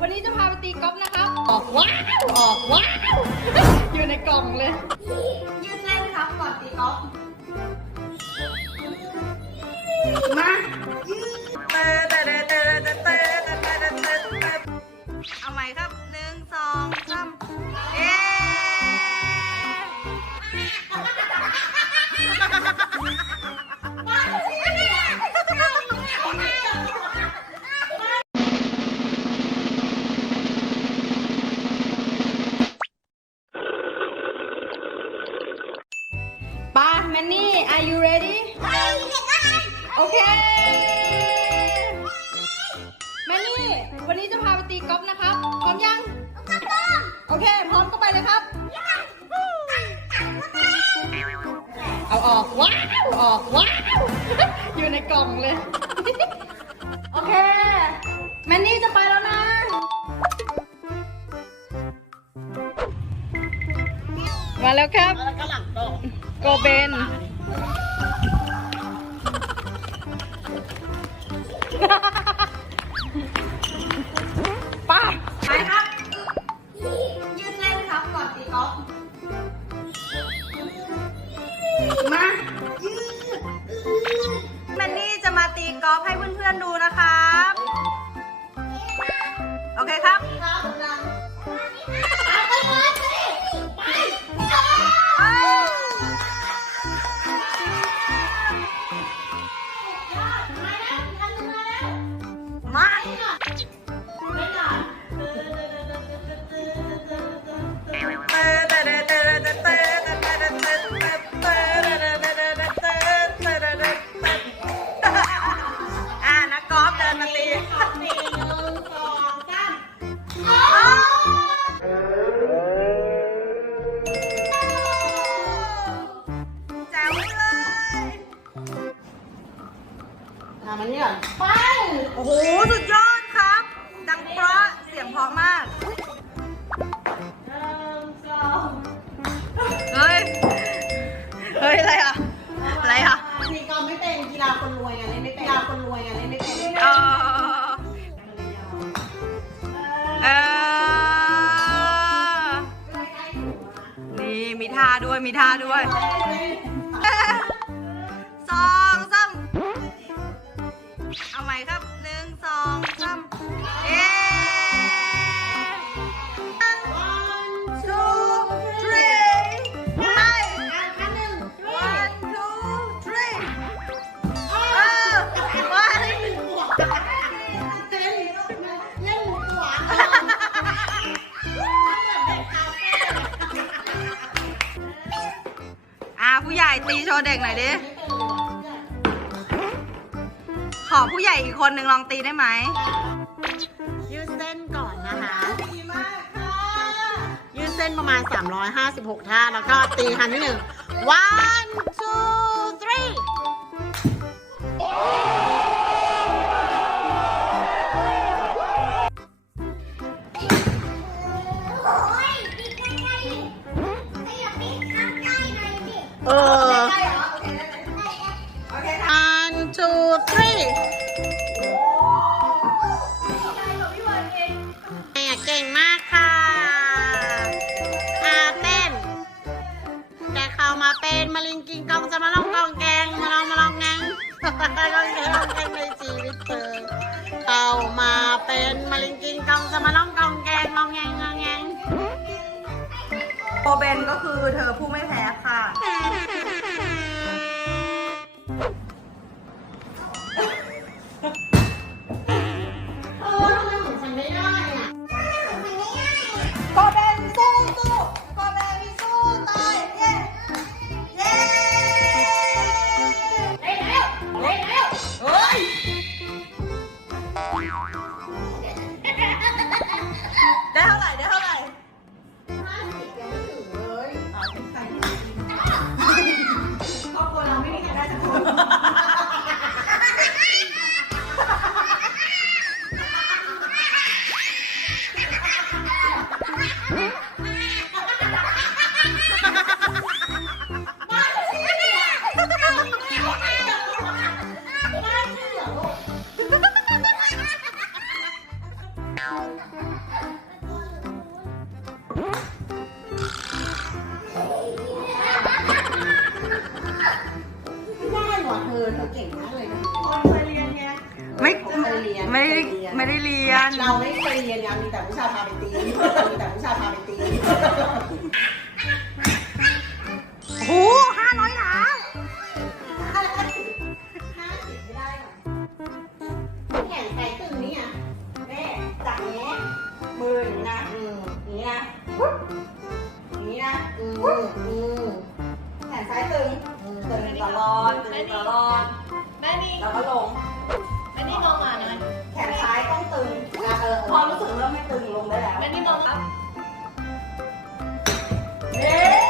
วันนี้จะพาไปตีกอล์ฟนะครับ ออกว้าว ออกว้าว อยู่ในกล่องเลย ยืดเส้นครับก่อนตีกอล์ฟมาเอา you ready โอเคแมนนี่ วันนี้จะพาไปตีกอล์ฟนะครับ พร้อมยัง โอเค พร้อมก็ไปเลยครับ เอาออก ว้าว ออก ว้าว อยู่ในกล่องเลย โอเค แมนนี่จะไปแล้วนะมาแล้วครับแล้วก็หลังโต๊ะโกเบน ป้าไปครับยืดเส้นครับก่อนตีกอล์ฟมายืดแมนนี่จะมาตีกอล์ฟให้เพื่อนๆดูนะครับ โอเคครับ ちょっと! อะมันนี่ก่อนโอ้โห สุดยอดครับ ดังเพราะเสียงเพราะมากเฮ้ย เฮ้ย อะไรอะ อะไรอะตีกอล์ฟไม่เป็นกีฬาคนรวยไงเล่นไม่เป็นกีฬาคนรวยไงเล่นไม่เป็นเออเออนี่มีท่าด้วย มีท่าด้วย สองสามเอาใหม่ครับหนึ่งสองสามเอ๊ one two three ไปอันหนึ่ง one two three เออไปเต้นเล่นหัวอ่าผู้ใหญ่ตีโชว์เด็กหน่อยดิ อผู้ใหญ่อีกคนหนึ่งลองตีได้ไหม ยืดเส้นก่อนนะคะ ยืดเส้นประมาณ 356 ท่า แล้วก็ตีครั้งที่หนึ่ง one two three เนี่ยเก่งมากค่ะอาเต้นแต่เขามาเป็นมาลิงกิงกองจะมาลองกองแกงมาลองมาลองแงงกองแกงลองแกงในชีวิตเธอเขามาเป็นมาลิงกิงกองจะมาลองกองแกงลองแงงลองแงงโอเบนก็คือเธอผู้ไม่แพ้ค่ะ ไม่ได้หรอเธอเธอเก่งมากเลยนะเคยเรียนไงไม่เคยเรียนไม่ได้ไม่ได้เรียน เราไม่เคยเรียนไงมีแต่ผู้ชายพาไปตีมีแต่ผู้ชายพาไปตีโอ้ ลอดตึงตลอดแม่นี่แล้วก็ลง แม่นี่มองอ่านหน่อยแขนซ้ายต้องตึงอะเออพอรู้สึกเริ่มไม่ตึงลงได้แล้วแม่นี่มองครับเอ๊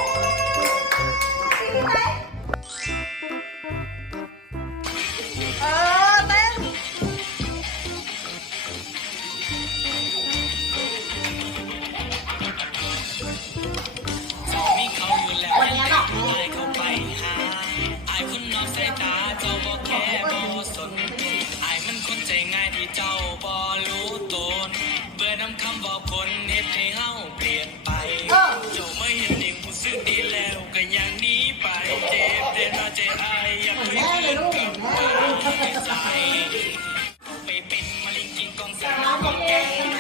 เปลี่ยนไปเจ้าไม่เห็นดิ่งผู้ซื้อดีแล้วก็ยังหนี้ไปเจ็บเด่นมาใจอายอยากไม่เลิกกับมาใจไปเป็นมะเร็งกินกองสามกองแกง